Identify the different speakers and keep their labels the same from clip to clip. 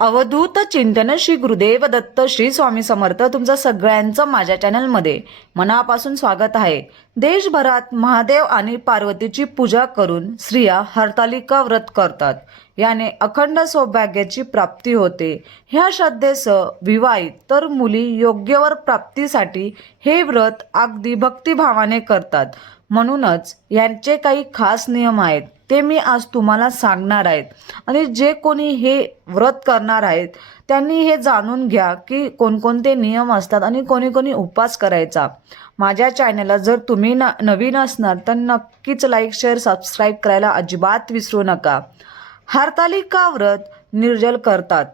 Speaker 1: अवधूत चिंतन श्री गुरुदेव दत्त श्री स्वामी समर्थ तुमचं सगळ्यांचं माझ्या चॅनलमध्ये मनापासून स्वागत आहे. देशभरात महादेव आणि पार्वतीची पूजा करून स्त्रिया हरतालिका व्रत करतात. याने अखंड सौभाग्याची प्राप्ती होते. ह्या श्रद्धेसह विवाहित तर मुली योग्यवर प्राप्तीसाठी हे व्रत अगदी भक्तिभावाने करतात. म्हणूनच यांचे काही खास नियम आहेत. ते मी आज तुम्हाला सांगणार आहेत. आणि जे कोणी हे व्रत करणार आहेत त्यांनी हे जाणून घ्या की कोणकोणते नियम असतात आणि कोणी कोणी उपवास करायचा. माझ्या चॅनलला जर तुम्ही न नवीन असणार तर नक्कीच लाईक शेअर सबस्क्राईब करायला अजिबात विसरू नका. हरतालिका व्रत निर्जल करतात.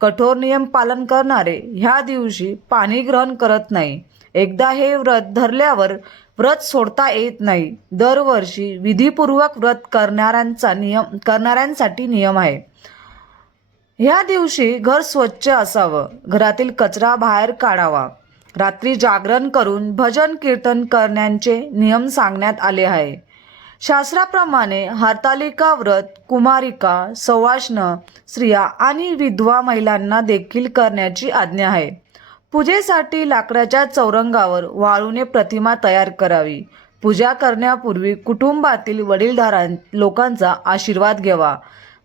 Speaker 1: कठोर नियम पालन करणारे ह्या दिवशी पाणी ग्रहण करत नाही. एकदा हे व्रत धरल्यावर व्रत सोडता येत नाही. दरवर्षी विधीपूर्वक व्रत करणाऱ्यांचा नियम करणाऱ्यांसाठी नियम आहे. ह्या दिवशी घर स्वच्छ असावं. घरातील कचरा बाहेर काढावा. रात्री जागरण करून भजन कीर्तन करण्याचे नियम सांगण्यात आले आहे. शास्त्राप्रमाणे हरतालिका व्रत कुमारिका सवाष्ण स्त्रिया आणि विधवा महिलांना देखील करण्याची आज्ञा आहे. पूजेसाठी लाकडाच्या चौरंगावर वाळूने प्रतिमा तयार करावी. पूजा करण्यापूर्वी कुटुंबातील वडीलधारां लोकांचा आशीर्वाद घ्यावा.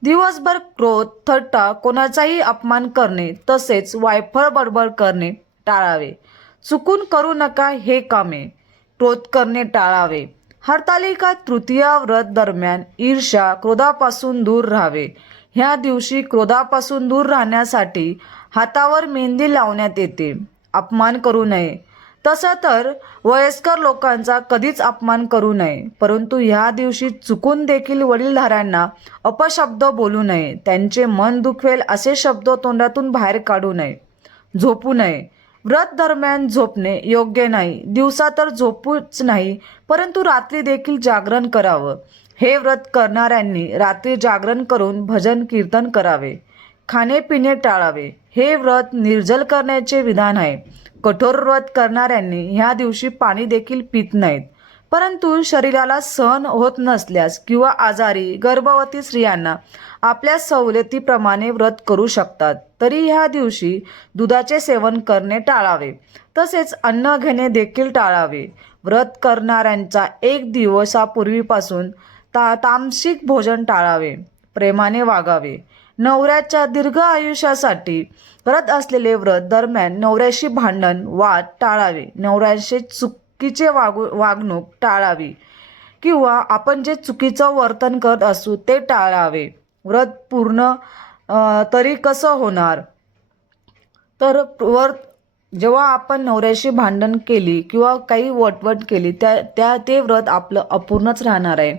Speaker 1: दिवसभर क्रोध थट्टा कोणाचाही अपमान करणे तसेच वायफळ बडबड करणे टाळावे. चुकून करू नका हे कामे. क्रोध करणे टाळावे. हरतालिका तृतीया व्रत दरम्यान ईर्ष्या क्रोधापासून दूर राहावे. ह्या दिवशी क्रोधापासून दूर राहण्यासाठी हातावर मेहंदी लावण्यात येते. अपमान करू नये. तसं तर वयस्कर लोकांचा कधीच अपमान करू नये परंतु ह्या दिवशी चुकून देखील वडीलधाऱ्यांना अपशब्द बोलू नये. त्यांचे मन दुखवेल असे शब्द तोंडातून बाहेर काढू नये. झोपू नये. व्रत दरम्यान झोपणे योग्य नाही. दिवसा तर झोपूच नाही परंतु रात्री देखील जागरण करावं. हे व्रत करणाऱ्यांनी रात्री जागरण करून भजन कीर्तन करावे. खाणेपिणे टाळावे. हे व्रत निर्जल करण्याचे विधान आहे. कठोर व्रत करणाऱ्यांनी ह्या दिवशी पाणी देखील पित नाहीत. परंतु शरीराला सहन होत नसल्यास किंवा आजारी गर्भवती स्त्रियांना आपल्या सवलतीप्रमाणे व्रत करू शकतात तरी ह्या दिवशी दुधाचे सेवन करणे टाळावे. तसेच अन्न घेणे देखील टाळावे. व्रत करणाऱ्यांचा एक दिवसापूर्वीपासून ता तामसिक भोजन टाळावे. प्रेमाने वागावे. नवऱ्याच्या दीर्घ आयुष्यासाठी करत असलेले व्रत दरम्यान नवऱ्याशी भांडण वाद टाळावे. नवऱ्याशी चुकीचे वागू वागणूक टाळावी. किंवा आपण जे चुकीचं वर्तन करत असू ते टाळावे. व्रत पूर्ण तरी कसं होणार? तर व्रत जेव्हा आपण नवऱ्याशी भांडण केली किंवा काही वटवट केली त्या त्या ते व्रत आपलं अपूर्णच राहणार आहे.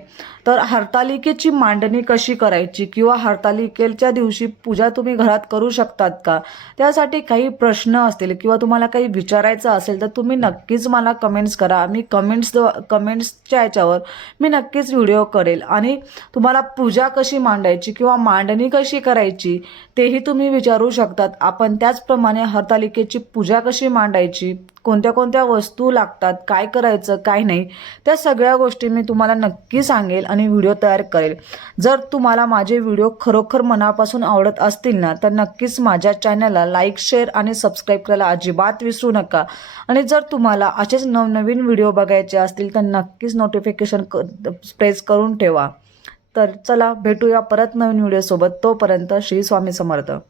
Speaker 1: तर हरतालिकेची मांडणी कशी करायची किंवा हरतालिकेच्या दिवशी पूजा तुम्ही घरात करू शकतात का? त्यासाठी काही प्रश्न असतील किंवा तुम्हाला काही विचारायचं असेल तर तुम्ही नक्कीच मला कमेंट्स करा. मी कमेंट्स कमेंट्सच्या याच्यावर मी नक्कीच व्हिडिओ करेल. आणि तुम्हाला पूजा कशी मांडायची किंवा मांडणी कशी करायची तेही तुम्ही विचारू शकतात. आपण त्याचप्रमाणे हरतालिकेची पूजा कशी मांडायची कोणत्या कोणत्या वस्तू लागतात काय करायचं काय नाही त्या सगळ्या गोष्टी मी तुम्हाला नक्की सांगेल आणि व्हिडिओ तयार करेल. जर तुम्हाला माझे व्हिडिओ खरोखर मनापासून आवडत असतील ना तर नक्कीच माझ्या चॅनलला लाईक शेअर आणि सबस्क्राईब करायला अजिबात विसरू नका. आणि जर तुम्हाला असेच नवनवीन व्हिडिओ बघायचे असतील तर नक्कीच नोटिफिकेशन क प्रेस करून ठेवा. तर चला भेटूया परत नवीन व्हिडिओसोबत. तोपर्यंत श्री स्वामी समर्थ.